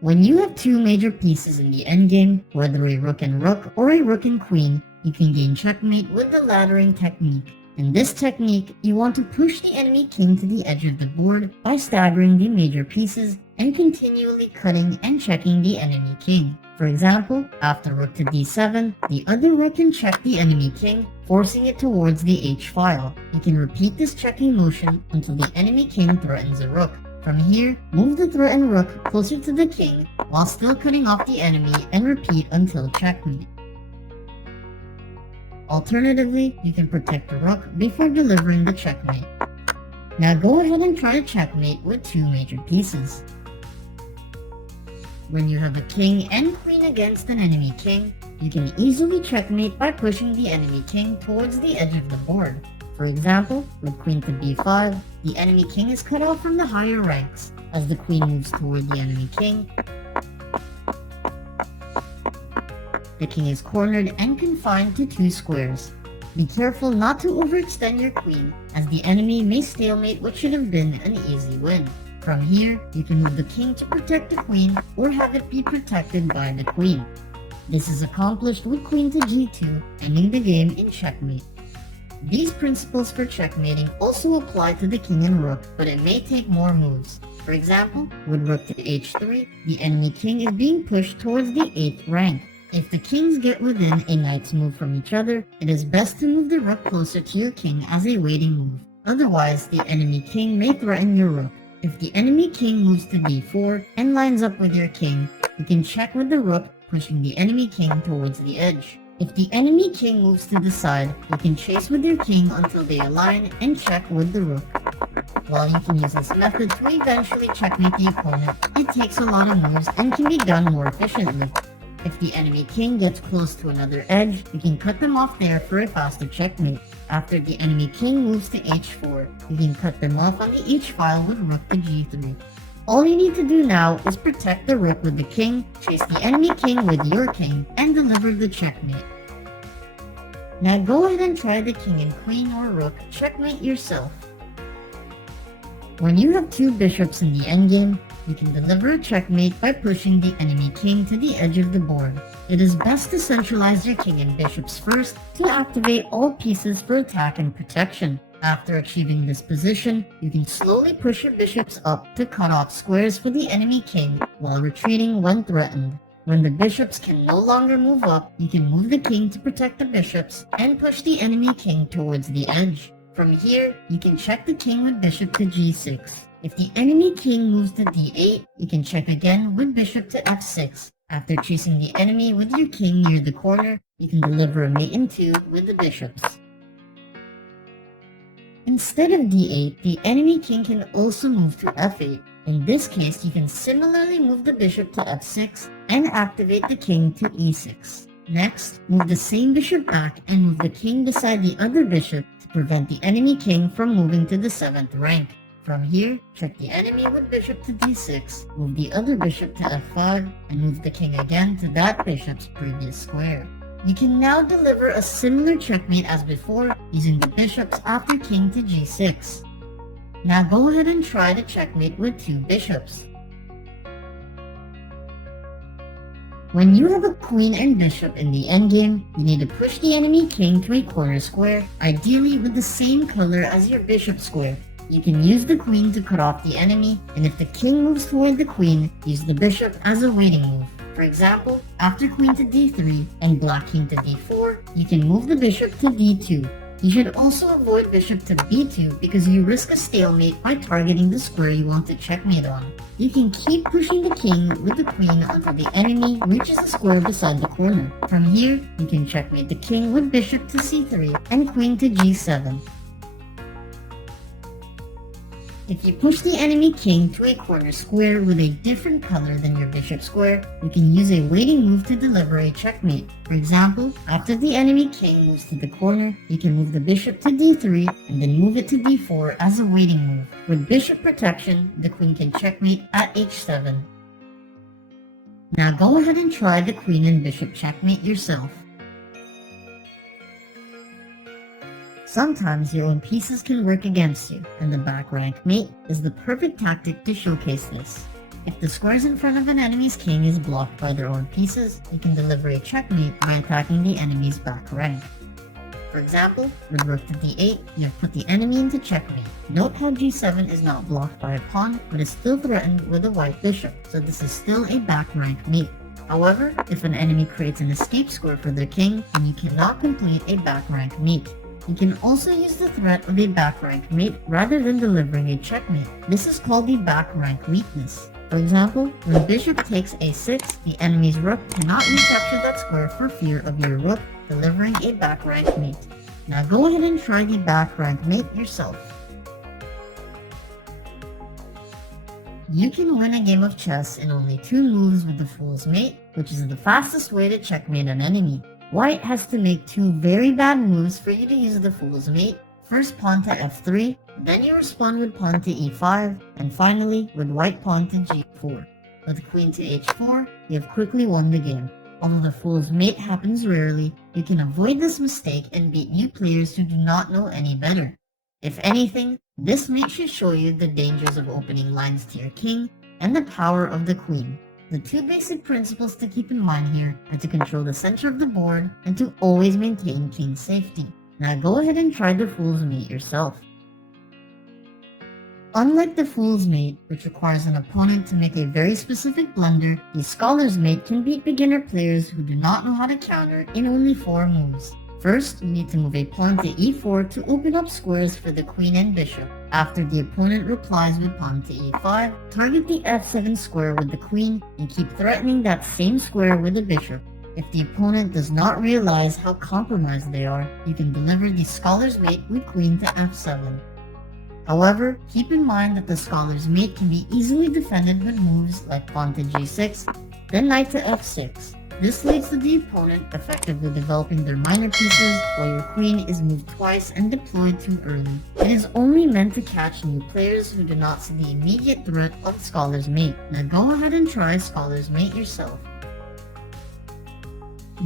When you have two major pieces in the endgame, whether a rook and rook or a rook and queen, you can gain checkmate with the laddering technique. In this technique, you want to push the enemy king to the edge of the board by staggering the major pieces and continually cutting and checking the enemy king. For example, after rook to d7, the other rook can check the enemy king, forcing it towards the h-file. You can repeat this checking motion until the enemy king threatens a rook. From here, move the threatened rook closer to the king while still cutting off the enemy and repeat until checkmate. Alternatively, you can protect the rook before delivering the checkmate. Now go ahead and try to checkmate with two major pieces. When you have a king and queen against an enemy king, you can easily checkmate by pushing the enemy king towards the edge of the board. For example, with queen to b5, the enemy king is cut off from the higher ranks. As the queen moves toward the enemy king, the king is cornered and confined to two squares. Be careful not to overextend your queen, as the enemy may stalemate what should have been an easy win. From here, you can move the king to protect the queen or have it be protected by the queen. This is accomplished with queen to g2, ending the game in checkmate. These principles for checkmating also apply to the king and rook, but it may take more moves. For example, with rook to h3, the enemy king is being pushed towards the 8th rank. If the kings get within a knight's move from each other, it is best to move the rook closer to your king as a waiting move. Otherwise, the enemy king may threaten your rook. If the enemy king moves to d4 and lines up with your king, you can check with the rook, pushing the enemy king towards the edge. If the enemy king moves to the side, you can chase with your king until they align and check with the rook. While you can use this method to eventually checkmate the opponent, it takes a lot of moves and can be done more efficiently. If the enemy king gets close to another edge, you can cut them off there for a faster checkmate. After the enemy king moves to h4, you can cut them off on the h-file with rook to g3. All you need to do now is protect the rook with the king, chase the enemy king with your king, and deliver the checkmate. Now go ahead and try the king and queen or rook checkmate yourself. When you have two bishops in the endgame, you can deliver a checkmate by pushing the enemy king to the edge of the board. It is best to centralize your king and bishops first to activate all pieces for attack and protection. After achieving this position, you can slowly push your bishops up to cut off squares for the enemy king while retreating when threatened. When the bishops can no longer move up, you can move the king to protect the bishops and push the enemy king towards the edge. From here, you can check the king with bishop to g6. If the enemy king moves to d8, you can check again with bishop to f6. After chasing the enemy with your king near the corner, you can deliver a mate in 2 with the bishops. Instead of d8, the enemy king can also move to f8. In this case, you can similarly move the bishop to f6 and activate the king to e6. Next, move the same bishop back and move the king beside the other bishop to prevent the enemy king from moving to the 7th rank. From here, check the enemy with bishop to d6, move the other bishop to f5, and move the king again to that bishop's previous square. You can now deliver a similar checkmate as before, using the bishops after king to g6. Now go ahead and try to checkmate with two bishops. When you have a queen and bishop in the endgame, you need to push the enemy king to a corner square, ideally with the same color as your bishop square. You can use the queen to cut off the enemy, and if the king moves toward the queen, use the bishop as a waiting move. For example, after queen to d3 and black king to d4, you can move the bishop to d2. You should also avoid bishop to b2 because you risk a stalemate by targeting the square you want to checkmate on. You can keep pushing the king with the queen until the enemy reaches the square beside the corner. From here, you can checkmate the king with bishop to c3 and queen to g7. If you push the enemy king to a corner square with a different color than your bishop square, you can use a waiting move to deliver a checkmate. For example, after the enemy king moves to the corner, you can move the bishop to d3 and then move it to d4 as a waiting move. With bishop protection, the queen can checkmate at h7. Now go ahead and try the queen and bishop checkmate yourself. Sometimes your own pieces can work against you, and the back rank mate is the perfect tactic to showcase this. If the squares in front of an enemy's king is blocked by their own pieces, you can deliver a checkmate by attacking the enemy's back rank. For example, with rook to d8, you have put the enemy into checkmate. Note how g7 is not blocked by a pawn, but is still threatened with a white bishop, so this is still a back rank mate. However, if an enemy creates an escape square for their king, then you cannot complete a back rank mate. You can also use the threat of a back rank mate rather than delivering a checkmate. This is called the back rank weakness. For example, when bishop takes a6, the enemy's rook cannot recapture that square for fear of your rook delivering a back rank mate. Now go ahead and try the back rank mate yourself. You can win a game of chess in only 2 moves with the Fool's Mate, which is the fastest way to checkmate an enemy. White has to make 2 very bad moves for you to use the Fool's Mate. First pawn to f3, then you respond with pawn to e5, and finally with white pawn to g4. With queen to h4, you have quickly won the game. Although the Fool's Mate happens rarely, you can avoid this mistake and beat new players who do not know any better. If anything, this mate should show you the dangers of opening lines to your king and the power of the queen. The 2 basic principles to keep in mind here are to control the center of the board and to always maintain king safety. Now go ahead and try the Fool's Mate yourself. Unlike the Fool's Mate, which requires an opponent to make a very specific blunder, the Scholar's Mate can beat beginner players who do not know how to counter in only 4 moves. First, you need to move a pawn to e4 to open up squares for the queen and bishop. After the opponent replies with pawn to e5, target the f7 square with the queen and keep threatening that same square with the bishop. If the opponent does not realize how compromised they are, you can deliver the Scholar's Mate with queen to f7. However, keep in mind that the Scholar's Mate can be easily defended with moves like pawn to g6, then knight to f6. This leads to the opponent effectively developing their minor pieces while your queen is moved twice and deployed too early. It is only meant to catch new players who do not see the immediate threat of Scholar's Mate. Now go ahead and try Scholar's Mate yourself.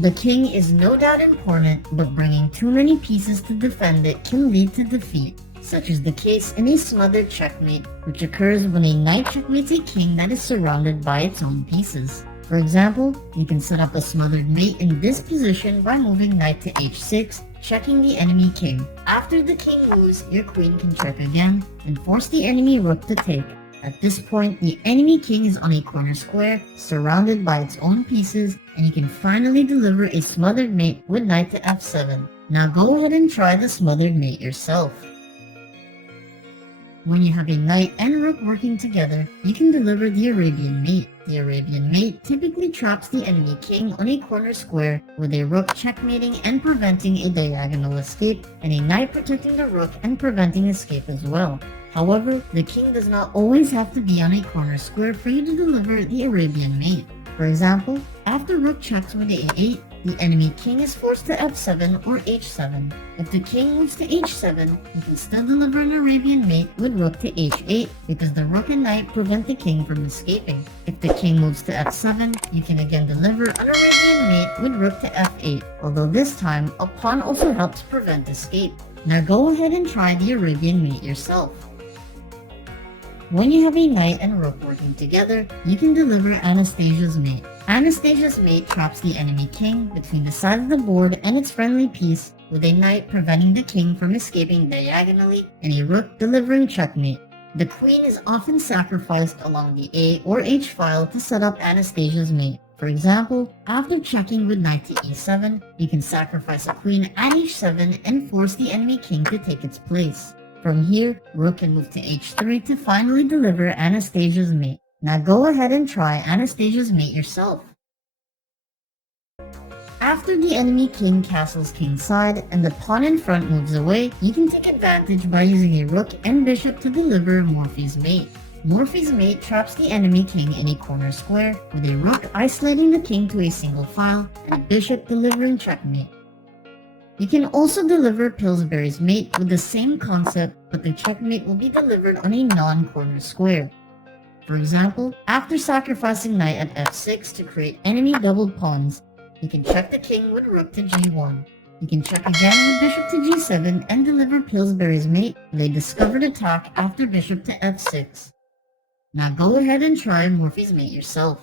The king is no doubt important, but bringing too many pieces to defend it can lead to defeat, such is the case in a smothered checkmate, which occurs when a knight checkmates a king that is surrounded by its own pieces. For example, you can set up a smothered mate in this position by moving knight to h6, checking the enemy king. After the king moves, your queen can check again, and force the enemy rook to take. At this point, the enemy king is on a corner square, surrounded by its own pieces, and you can finally deliver a smothered mate with knight to f7. Now go ahead and try the smothered mate yourself. When you have a knight and rook working together, you can deliver the Arabian Mate. The Arabian Mate typically traps the enemy king on a corner square, with a rook checkmating and preventing a diagonal escape, and a knight protecting the rook and preventing escape as well. However, the king does not always have to be on a corner square for you to deliver the Arabian Mate. For example, after rook checks with a8, the enemy king is forced to f7 or h7. If the king moves to h7, you can still deliver an Arabian Mate with rook to h8 because the rook and knight prevent the king from escaping. If the king moves to f7, you can again deliver an Arabian Mate with rook to f8, although this time a pawn also helps prevent escape. Now go ahead and try the Arabian Mate yourself. When you have a knight and rook working together, you can deliver Anastasias Mate. Anastasias Mate traps the enemy king between the side of the board and its friendly piece, with a knight preventing the king from escaping diagonally and a rook delivering checkmate. The queen is often sacrificed along the A or H file to set up Anastasias Mate. For example, after checking with knight to e7, you can sacrifice a queen at h7 and force the enemy king to take its place. From here, rook can move to h3 to finally deliver Anastasias Mate. Now go ahead and try Anastasias Mate yourself. After the enemy king castles kingside and the pawn in front moves away, you can take advantage by using a rook and bishop to deliver Morphes Mate. Morphes Mate traps the enemy king in a corner square, with a rook isolating the king to a single file and a bishop delivering checkmate. You can also deliver Pillsbury's Mate with the same concept, but the checkmate will be delivered on a non-corner square. For example, after sacrificing knight at f6 to create enemy doubled pawns, you can check the king with rook to g1. You can check again with bishop to g7 and deliver Pillsbury's Mate with a discovered attack after bishop to f6. Now go ahead and try Morphes Mate yourself.